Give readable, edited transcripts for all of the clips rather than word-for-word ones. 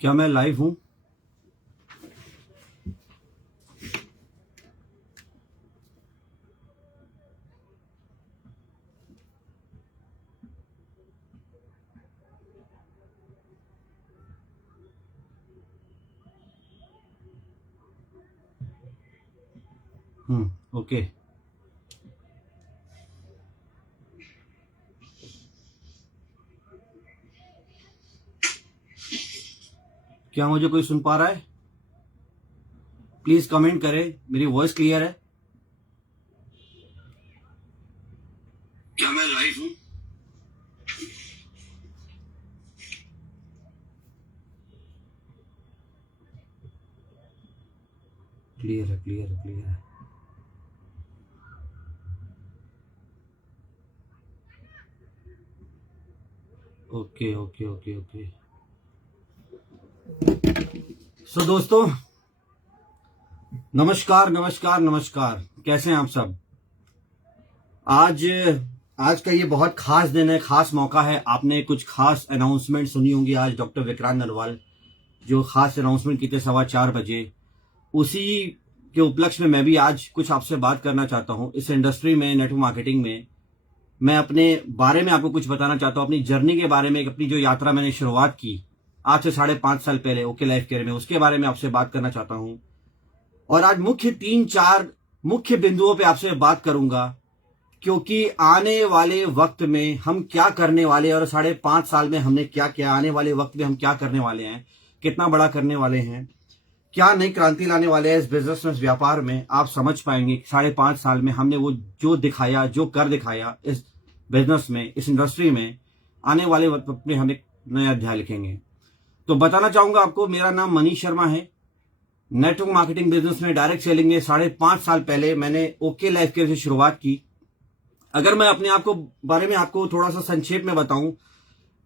क्या मैं लाइव हूं? ओके। क्या मुझे कोई सुन पा रहा है? प्लीज कमेंट करें, मेरी वॉइस क्लियर है? क्या मैं लाइव हूं? क्लियर है, क्लियर है, क्लियर है। Okay okay okay okay. So दोस्तों, नमस्कार नमस्कार नमस्कार। कैसे हैं आप सब? आज आज का ये बहुत खास दिन है, खास मौका है। आपने कुछ खास अनाउंसमेंट सुनी होंगी आज डॉक्टर विक्रांत नरवाल जो खास अनाउंसमेंट की थे 4:15 बजे, उसी के उपलक्ष्य में मैं भी आज कुछ आपसे बात करना चाहता हूं। इस इंडस्ट्री में, नेटवर्क मार्केटिंग में मैं अपने बारे में आपको कुछ बताना चाहता हूं, अपनी जर्नी के बारे में, अपनी जो यात्रा मैंने शुरुआत की आज से 5.5 साल पहले ओके लाइफ केयर में, उसके बारे में आपसे बात करना चाहता हूं। और आज मुख्य 3-4 मुख्य बिंदुओं पे आपसे बात करूंगा, क्योंकि आने वाले वक्त में हम क्या करने वाले हैं और 5.5 साल में हमने क्या किया, आने वाले वक्त में हम क्या करने वाले हैं, कितना बड़ा करने वाले हैं, क्या नई क्रांति लाने वाले हैं इस बिजनेस में, इस व्यापार में। आप समझ पाएंगे 5.5 साल में हमने वो जो दिखाया, जो कर दिखाया इस बिजनेस में, इस इंडस्ट्री में, आने वाले वक्त में हम एक नया अध्याय लिखेंगे। तो बताना चाहूंगा आपको, मेरा नाम मनीष शर्मा है। नेटवर्क मार्केटिंग बिजनेस में, डायरेक्ट सेलिंग में 5.5 साल पहले मैंने ओके लाइफ केयर से शुरुआत की। अगर मैं अपने आप को बारे में आपको थोड़ा सा संक्षेप में बताऊं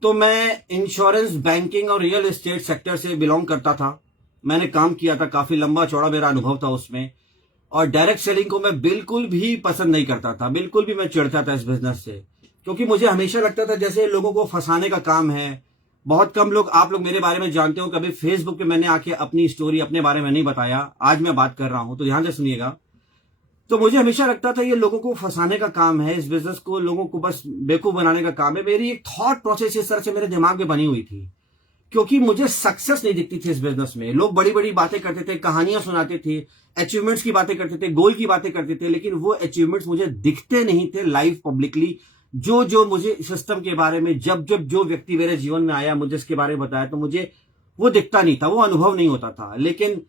तो मैं इंश्योरेंस, बैंकिंग और रियल एस्टेट सेक्टर से बिलोंग करता था। मैंने काम किया था, काफी लंबा चौड़ा मेरा अनुभव था उसमें। और डायरेक्ट सेलिंग को मैं बिल्कुल भी पसंद नहीं करता था, बिल्कुल भी मैं चिढ़ता था इस बिजनेस से, क्योंकि मुझे हमेशा लगता था जैसे लोगों को फंसाने का काम है। बहुत कम लोग, आप लोग मेरे बारे में जानते हो, कभी फेसबुक पे मैंने आके अपनी स्टोरी अपने बारे में नहीं बताया। आज मैं बात कर रहा हूं तो ध्यान से सुनिएगा। तो मुझे हमेशा लगता था ये लोगों को फंसाने का काम है, इस बिजनेस को लोगों को बस बेवकूफ बनाने का काम है। मेरी एक थॉट प्रोसेस इस तरह से मेरे दिमाग में बनी हुई थी, क्योंकि मुझे सक्सेस नहीं दिखती थी इस बिजनेस में। लोग बड़ी बड़ी बातें करते थे, कहानियां सुनाते थे, अचीवमेंट्स की बातें करते थे, गोल की बातें करते थे, लेकिन वो अचीवमेंट्स मुझे दिखते नहीं थे लाइव पब्लिकली। जो जो मुझे सिस्टम के बारे में, जब जब जो व्यक्ति मेरे जीवन में आया, मुझे इसके बारे में बताया, तो मुझे वो दिखता नहीं था, वो अनुभव नहीं होता था। लेकिन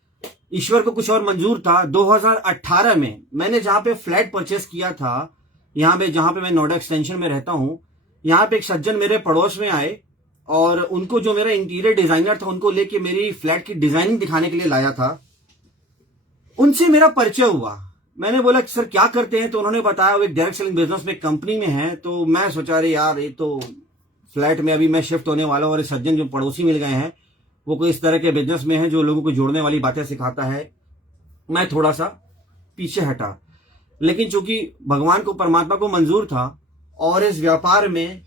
ईश्वर को कुछ और मंजूर था। 2018 में मैंने जहां पे फ्लैट परचेस किया था, यहाँ पे जहां पे मैं नोएडा एक्सटेंशन में रहता हूं, यहाँ पे एक सज्जन मेरे पड़ोस में आए और उनको, जो मेरा इंटीरियर डिजाइनर था, उनको लेके मेरी फ्लैट की डिजाइनिंग दिखाने के लिए लाया था। उनसे मेरा परिचय हुआ। मैंने बोला कि सर क्या करते हैं, तो उन्होंने बताया वो एक डायरेक्ट सेलिंग बिजनेस में कंपनी में है। तो मैं सोचा अरे यार, ये तो फ्लैट में अभी मैं शिफ्ट होने वाला हूं और सज्जन जो पड़ोसी मिल गए हैं वो कोई इस तरह के बिजनेस में है जो लोगों को जोड़ने वाली बातें सिखाता है। मैं थोड़ा सा पीछे हटा, लेकिन चूंकि भगवान को, परमात्मा को मंजूर था और इस व्यापार में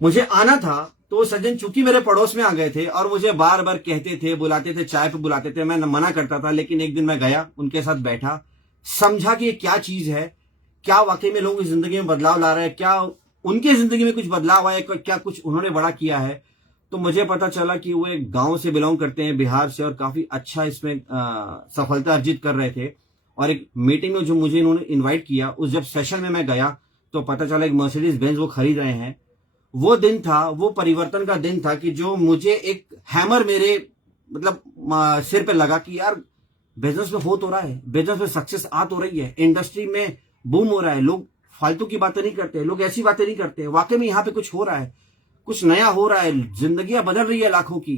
मुझे आना था, तो वो सज्जन चूंकि मेरे पड़ोस में आ गए थे और मुझे बार बार कहते थे, बुलाते थे, चाय पे बुलाते थे। मैं मना करता था, लेकिन एक दिन मैं गया, उनके साथ बैठा, समझा कि ये क्या चीज है, क्या वाकई में लोगों की जिंदगी में बदलाव ला रहा है, क्या उनकी जिंदगी में कुछ बदलाव आया, क्या कुछ उन्होंने बड़ा किया है। तो मुझे पता चला कि वो एक गांव से बिलोंग करते हैं, बिहार से, और काफी अच्छा इसमें सफलता अर्जित कर रहे थे। और एक मीटिंग में जो मुझे इन्होंने इन्वाइट किया, उस जब सेशन में मैं गया तो पता चला एक मर्सिडीज बेंज वो खरीद रहे हैं। वो दिन था, वो परिवर्तन का दिन था कि जो मुझे एक हैमर मेरे मतलब सिर पे लगा कि यार बिजनेस में हो तो रहा है, बिजनेस में सक्सेस आ तो रही है, इंडस्ट्री में बूम हो रहा है, लोग फालतू की बातें नहीं करते, लोग ऐसी बातें नहीं करते, वाकई में यहाँ पे कुछ हो रहा है, कुछ नया हो रहा है, जिंदगियां बदल रही है लाखों की।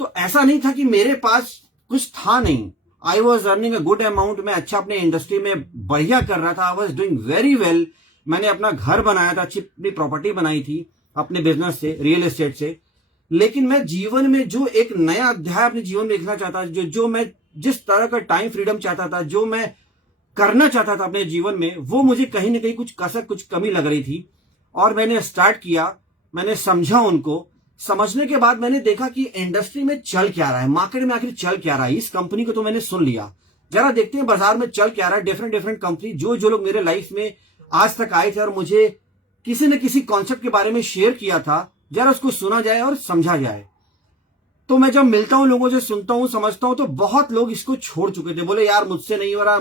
तो ऐसा नहीं था कि मेरे पास कुछ था नहीं। I was earning a good amount, मैं अच्छा अपने इंडस्ट्री में बढ़िया कर रहा था, I was doing very well. मैंने अपना घर बनाया था, अच्छी अपनी प्रॉपर्टी बनाई थी अपने बिजनेस से, रियल एस्टेट से। लेकिन मैं जीवन में जो एक नया अध्याय अपने जीवन में लिखना चाहता, जो मैं जिस तरह का टाइम फ्रीडम चाहता था, जो मैं करना चाहता था अपने जीवन में, वो मुझे कहीं ना कहीं कुछ कसक, कुछ कमी लग रही थी। और मैंने स्टार्ट किया, मैंने समझा उनको, समझने के बाद मैंने देखा कि इंडस्ट्री में चल क्या रहा है, मार्केट में आखिर चल क्या रहा है। इस कंपनी को तो मैंने सुन लिया, जरा देखते हैं बाजार में चल क्या रहा है। डिफरेंट डिफरेंट कंपनी, जो लोग मेरे लाइफ में आज तक आए थे और मुझे किसी न किसी कॉन्सेप्ट के बारे में शेयर किया था, जरा उसको सुना जाए और समझा जाए। तो मैं जब मिलता हूं, लोगों से सुनता हूं, समझता हूं, तो बहुत लोग इसको छोड़ चुके थे। बोले यार मुझसे नहीं हो रहा,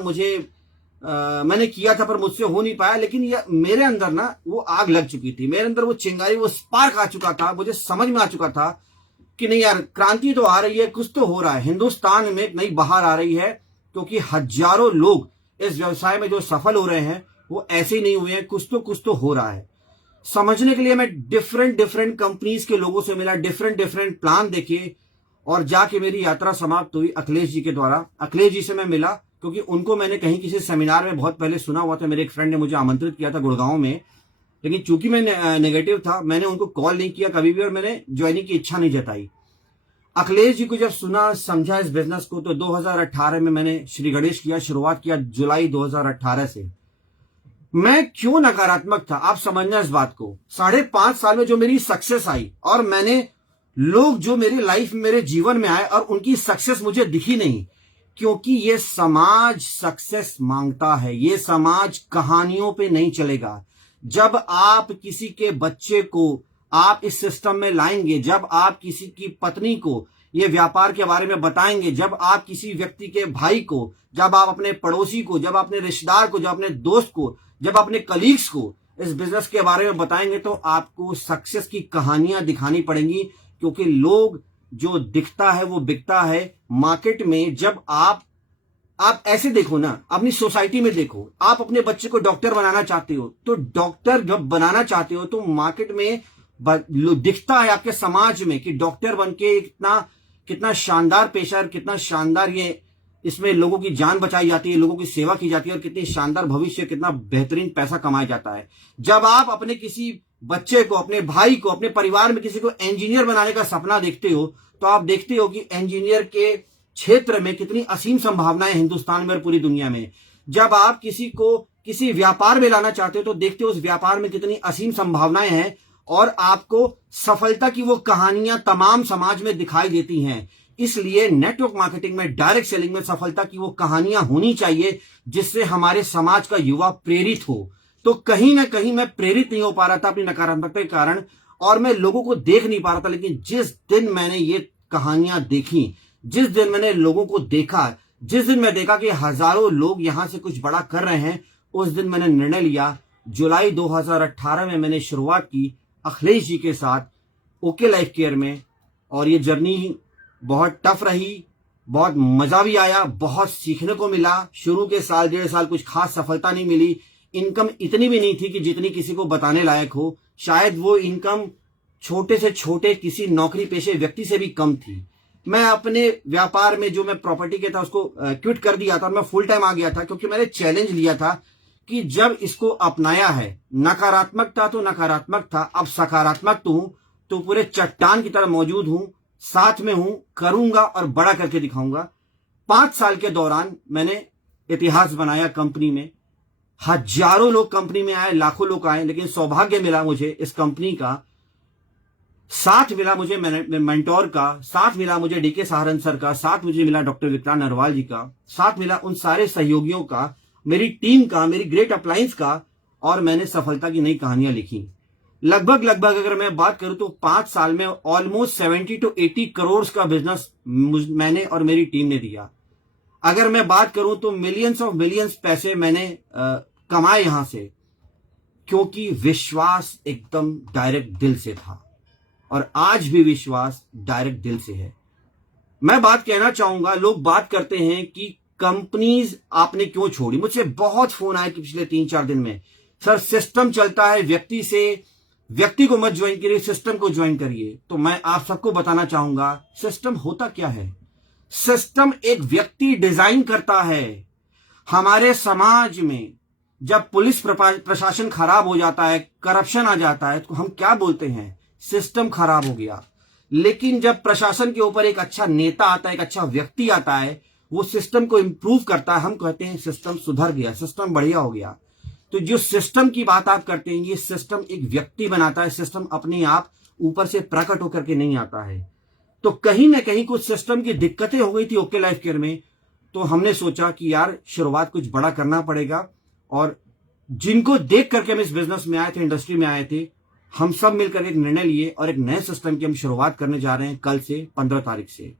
मैंने किया था पर मुझसे हो नहीं पाया। लेकिन ये मेरे अंदर ना वो आग लग चुकी थी, मेरे अंदर वो चिंगारी, वो स्पार्क आ चुका था। मुझे समझ में आ चुका था कि नहीं यार, क्रांति तो आ रही है, कुछ तो हो रहा है। हिंदुस्तान में एक नई बहार आ रही है, क्योंकि हजारों लोग इस व्यवसाय में जो सफल हो रहे हैं वो ऐसे ही नहीं हुए हैं, कुछ तो हो रहा है। समझने के लिए मैं डिफरेंट डिफरेंट कंपनीज के लोगों से मिला, डिफरेंट डिफरेंट प्लान देखे, और जाके मेरी यात्रा समाप्त हुई अखिलेश जी के द्वारा। अखिलेश जी से मैं मिला, क्योंकि उनको मैंने कहीं किसी सेमिनार में बहुत पहले सुना हुआ था। मेरे एक फ्रेंड ने मुझे आमंत्रित किया था गुड़गांव में, लेकिन चूंकि मैं नेगेटिव था, मैंने उनको कॉल नहीं किया कभी भी, और मैंने ज्वाइनिंग की इच्छा नहीं जताई। अखिलेश जी को जब सुना, समझा इस बिजनेस को, तो 2018 में मैंने श्री गणेश किया, शुरुआत किया जुलाई 2018 से। मैं क्यों नकारात्मक था, आप समझना इस बात को। 5.5 साल में जो मेरी सक्सेस आई, और मैंने लोग जो मेरी लाइफ में, मेरे जीवन में आए, और उनकी सक्सेस मुझे दिखी नहीं, क्योंकि ये समाज सक्सेस मांगता है। ये समाज कहानियों पे नहीं चलेगा। जब आप किसी के बच्चे को आप इस सिस्टम में लाएंगे, जब आप किसी की पत्नी को ये व्यापार के बारे में बताएंगे, जब आप किसी व्यक्ति के भाई को, जब आप अपने पड़ोसी को, जब अपने रिश्तेदार को, जब अपने दोस्त को, जब अपने कलीग्स को इस बिजनेस के बारे में बताएंगे, तो आपको सक्सेस की कहानियां दिखानी पड़ेंगी। क्योंकि लोग, जो दिखता है वो बिकता है मार्केट में। जब आप ऐसे देखो ना, अपनी सोसाइटी में देखो, आप अपने बच्चे को डॉक्टर बनाना चाहते हो, तो डॉक्टर जब बनाना चाहते हो तो मार्केट में दिखता है आपके समाज में कि डॉक्टर बनके कितना शानदार पेशा है, कितना शानदार ये इसमें लोगों की जान बचाई जाती है, लोगों की सेवा की जाती है, और कितनी शानदार भविष्य, कितना बेहतरीन पैसा कमाया जाता है। जब आप अपने किसी बच्चे को, अपने भाई को, अपने परिवार में किसी को इंजीनियर बनाने का सपना देखते हो, तो आप देखते हो कि इंजीनियर के क्षेत्र में कितनी असीम संभावनाएं हिंदुस्तान में और पूरी दुनिया में। जब आप किसी को किसी व्यापार में लाना चाहते हो, तो देखते हो उस व्यापार में कितनी असीम संभावनाएं हैं, और आपको सफलता की वो कहानियां तमाम समाज में दिखाई देती हैं। इसलिए नेटवर्क मार्केटिंग में, डायरेक्ट सेलिंग में सफलता की वो कहानियां होनी चाहिए, जिससे हमारे समाज का युवा प्रेरित हो। तो कहीं ना कहीं मैं प्रेरित नहीं हो पा रहा था अपनी नकारात्मकता के कारण, और मैं लोगों को देख नहीं पा रहा था। लेकिन जिस दिन मैंने ये कहानियां देखी, जिस दिन मैंने लोगों को देखा, जिस दिन मैं देखा कि हजारों लोग यहां से कुछ बड़ा कर रहे हैं, उस दिन मैंने निर्णय लिया। जुलाई 2018 में मैंने शुरुआत की अखिलेश जी के साथ ओके लाइफ केयर में, और ये जर्नी बहुत टफ रही, बहुत मजा भी आया, बहुत सीखने को मिला। शुरू के साल 1.5 साल कुछ खास सफलता नहीं मिली, इनकम इतनी भी नहीं थी कि जितनी किसी को बताने लायक हो। शायद वो इनकम छोटे से छोटे किसी नौकरी पेशे व्यक्ति से भी कम थी। मैं अपने व्यापार में, जो मैं प्रॉपर्टी के था, उसको क्विट कर दिया था, मैं फुल टाइम आ गया था, क्योंकि मैंने चैलेंज लिया था कि जब इसको अपनाया है, नकारात्मक था तो नकारात्मक था, अब सकारात्मक तो हूं, तो पूरे चट्टान की तरह मौजूद हूं, साथ में हूं, करूंगा और बड़ा करके दिखाऊंगा। 5 साल के दौरान मैंने इतिहास बनाया कंपनी में। हजारों लोग कंपनी में आए, लाखों लोग आए, लेकिन सौभाग्य मिला मुझे इस कंपनी का, साथ मिला मुझे मेंटोर का, साथ मिला मुझे डीके सहारन सर का, साथ मुझे मिला डॉक्टर विक्रांत नरवाल जी का, साथ मिला उन सारे सहयोगियों का, मेरी टीम का, मेरी ग्रेट अप्लायंस का, और मैंने सफलता की नई कहानियां लिखी। लगभग अगर मैं बात करूं तो 5 साल में ऑलमोस्ट 70 to 80 करोड़ का बिजनेस मैंने और मेरी टीम ने दिया। अगर मैं बात करूं तो मिलियंस पैसे मैंने कमाए यहां से, क्योंकि विश्वास एकदम डायरेक्ट दिल से था, और आज भी विश्वास डायरेक्ट दिल से है। मैं बात कहना चाहूंगा, लोग बात करते हैं कि कंपनीज आपने क्यों छोड़ी। मुझसे बहुत फोन आए कि पिछले 3-4 दिन में, सर सिस्टम चलता है, व्यक्ति को मत ज्वाइन करिए, सिस्टम को ज्वाइन करिए। तो मैं आप सबको बताना चाहूंगा, सिस्टम होता क्या है। सिस्टम एक व्यक्ति डिजाइन करता है। हमारे समाज में जब पुलिस प्रशासन खराब हो जाता है, करप्शन आ जाता है, तो हम क्या बोलते हैं, सिस्टम खराब हो गया। लेकिन जब प्रशासन के ऊपर एक अच्छा नेता आता है, एक अच्छा व्यक्ति आता है, वो सिस्टम को इंप्रूव करता है, हम कहते हैं सिस्टम सुधर गया, सिस्टम बढ़िया हो गया। तो जो सिस्टम की बात आप करते हैं, ये सिस्टम एक व्यक्ति बनाता है, सिस्टम अपने आप ऊपर से प्रकट होकर के नहीं आता है। तो कहीं ना कहीं कुछ सिस्टम की दिक्कतें हो गई थी ओके लाइफ केयर में, तो हमने सोचा कि यार शुरुआत कुछ बड़ा करना पड़ेगा। और जिनको देख करके हम इस बिजनेस में आए थे, इंडस्ट्री में आए थे, हम सब मिलकर एक निर्णय लिए और एक नए सिस्टम की हम शुरुआत करने जा रहे हैं कल से 15 तारीख से।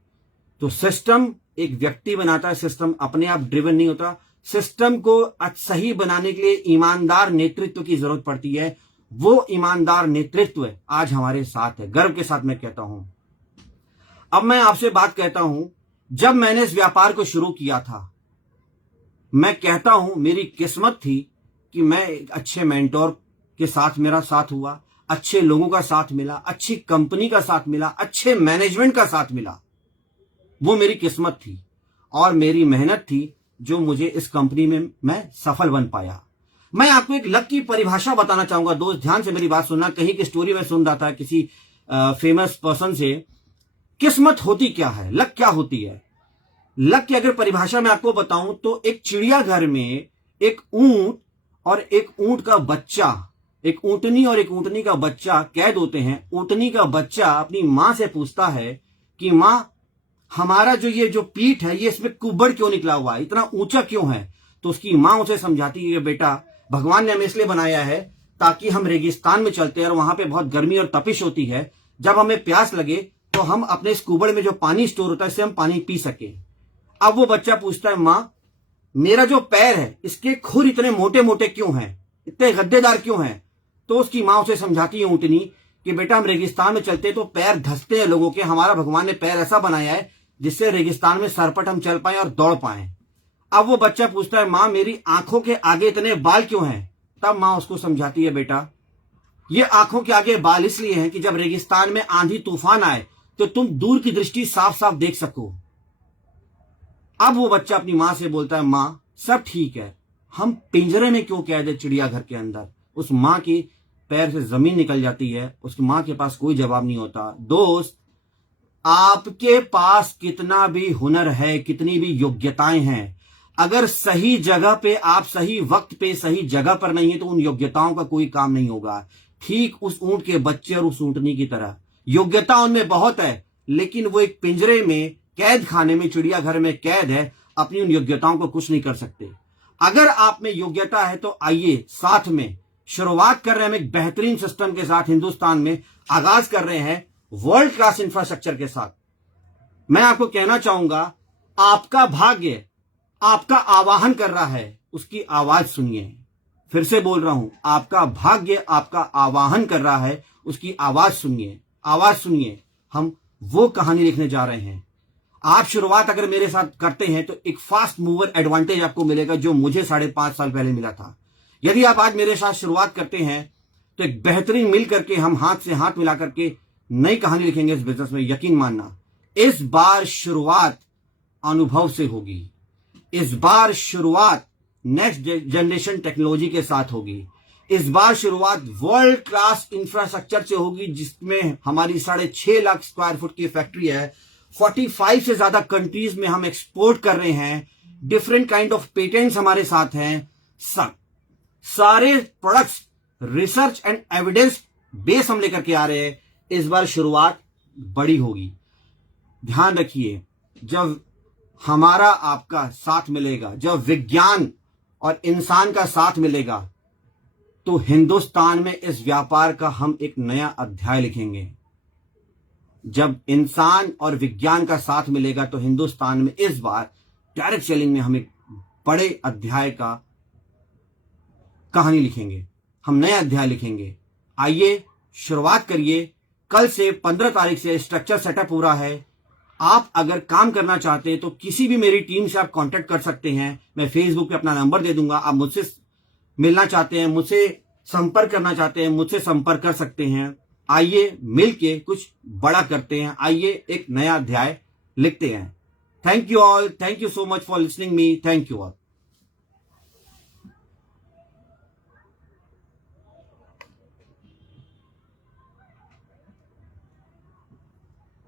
तो सिस्टम एक व्यक्ति बनाता है, सिस्टम अपने आप ड्रिवन नहीं होता। सिस्टम को सही बनाने के लिए ईमानदार नेतृत्व की जरूरत पड़ती है। वो ईमानदार नेतृत्व आज हमारे साथ है, गर्व के साथ मैं कहता हूं। अब मैं आपसे बात कहता हूं, जब मैंने इस व्यापार को शुरू किया था, मैं कहता हूं मेरी किस्मत थी कि मैं एक अच्छे मेंटोर के साथ मेरा साथ हुआ, अच्छे लोगों का साथ मिला, अच्छी कंपनी का साथ मिला, अच्छे मैनेजमेंट का साथ मिला। वो मेरी किस्मत थी और मेरी मेहनत थी जो मुझे इस कंपनी में मैं सफल बन पाया। मैं आपको एक लक की परिभाषा बताना चाहूंगा। दोस्त ध्यान से मेरी बात सुनना। कहीं की स्टोरी में सुन रहा था किसी फेमस पर्सन से, किस्मत होती क्या है, लक क्या होती है। लक की अगर परिभाषा मैं आपको बताऊं तो एक चिड़ियाघर में एक ऊंट और एक ऊंट का बच्चा, एक ऊंटनी और एक ऊंटनी का बच्चा कैद होते हैं। ऊंटनी का बच्चा अपनी मां से पूछता है कि मां, हमारा जो पीठ है ये इसमें कुबड़ क्यों निकला हुआ है, इतना ऊंचा क्यों है। तो उसकी मां उसे समझाती है कि बेटा, भगवान ने हमें इसलिए बनाया है ताकि हम रेगिस्तान में चलते हैं और वहां पे बहुत गर्मी और तपिश होती है। जब हमें प्यास लगे तो हम अपने इस कुबड़ में जो पानी स्टोर होता है इससे हम पानी पी सके। अब वो बच्चा पूछता है, मां, मेरा जो पैर है इसके खुर इतने मोटे मोटे क्यों हैं, इतने गद्देदार क्यों हैं। तो उसकी मां उसे समझाती है ऊंटनी कि बेटा, हम रेगिस्तान में चलते तो पैर धंसते हैं लोगों के, हमारा भगवान ने पैर ऐसा बनाया है जिससे रेगिस्तान में सरपट हम चल पाए और दौड़ पाए। अब वो बच्चा पूछता है, मां, मेरी आंखों के आगे इतने बाल क्यों हैं। तब मां उसको समझाती है, बेटा, ये आंखों के आगे बाल इसलिए हैं कि जब रेगिस्तान में आंधी तूफान आए तो तुम दूर की दृष्टि साफ साफ देख सको। अब वो बच्चा अपनी मां से बोलता है, मां, सब ठीक है, हम पिंजरे में क्यों कैद है चिड़ियाघर के अंदर। उस मां की पैर से जमीन निकल जाती है, उसकी मां के पास कोई जवाब नहीं होता। दोस्त, आपके पास कितना भी हुनर है, कितनी भी योग्यताएं हैं, अगर सही जगह पे आप सही वक्त पे सही जगह पर नहीं है तो उन योग्यताओं का कोई काम नहीं होगा। ठीक उस ऊंट के बच्चे और उस ऊंटनी की तरह योग्यता उनमें बहुत है, लेकिन वो एक पिंजरे में, कैद खाने में, चिड़ियाघर में कैद है, अपनी उन योग्यताओं को कुछ नहीं कर सकते। अगर आप में योग्यता है तो आइए साथ में शुरुआत कर रहे हैं हम एक बेहतरीन सिस्टम के साथ। हिंदुस्तान में आगाज कर रहे हैं वर्ल्ड क्लास इंफ्रास्ट्रक्चर के साथ। मैं आपको कहना चाहूंगा, आपका भाग्य आपका आवाहन कर रहा है, उसकी आवाज सुनिए। फिर से बोल रहा हूं, आपका भाग्य आपका आवाहन कर रहा है, उसकी आवाज सुनिए। आवाज सुनिए, हम वो कहानी लिखने जा रहे हैं। आप शुरुआत अगर मेरे साथ करते हैं तो एक फास्ट मूवर एडवांटेज आपको मिलेगा जो मुझे 5.5 साल पहले मिला था। यदि आप आज मेरे साथ शुरुआत करते हैं तो एक बेहतरीन मिल करके हम हाथ से हाथ मिला करके नई कहानी लिखेंगे इस बिजनेस में। यकीन मानना, इस बार शुरुआत अनुभव से होगी। इस बार शुरुआत नेक्स्ट जनरेशन टेक्नोलॉजी के साथ होगी। इस बार शुरुआत वर्ल्ड क्लास इंफ्रास्ट्रक्चर से होगी, जिसमें हमारी 6.5 लाख स्क्वायर फुट की फैक्ट्री है। 45 से ज्यादा कंट्रीज में हम एक्सपोर्ट कर रहे हैं। डिफरेंट काइंड ऑफ पेटेंट्स हमारे साथ हैं। सारे products research and evidence base हम लेकर के आ रहे हैं। इस बार शुरुआत बड़ी होगी। ध्यान रखिए, जब हमारा आपका साथ मिलेगा, जब विज्ञान और इंसान का साथ मिलेगा, तो हिंदुस्तान में इस व्यापार का हम एक नया अध्याय लिखेंगे। जब इंसान और विज्ञान का साथ मिलेगा तो हिंदुस्तान में इस बार डायरेक्ट सेलिंग में हम एक बड़े अध्याय का कहानी लिखेंगे, हम नए अध्याय लिखेंगे। आइए शुरुआत करिए। कल से 15 तारीख से स्ट्रक्चर सेटअप हो रहा है। आप अगर काम करना चाहते हैं तो किसी भी मेरी टीम से आप कांटेक्ट कर सकते हैं। मैं फेसबुक पे अपना नंबर दे दूंगा। आप मुझसे मिलना चाहते हैं, मुझसे संपर्क करना चाहते हैं, मुझसे संपर्क कर सकते हैं। आइए मिलके कुछ बड़ा करते हैं। आइए एक नया अध्याय लिखते हैं। Thank you all, thank you so much for listening me. Thank you all.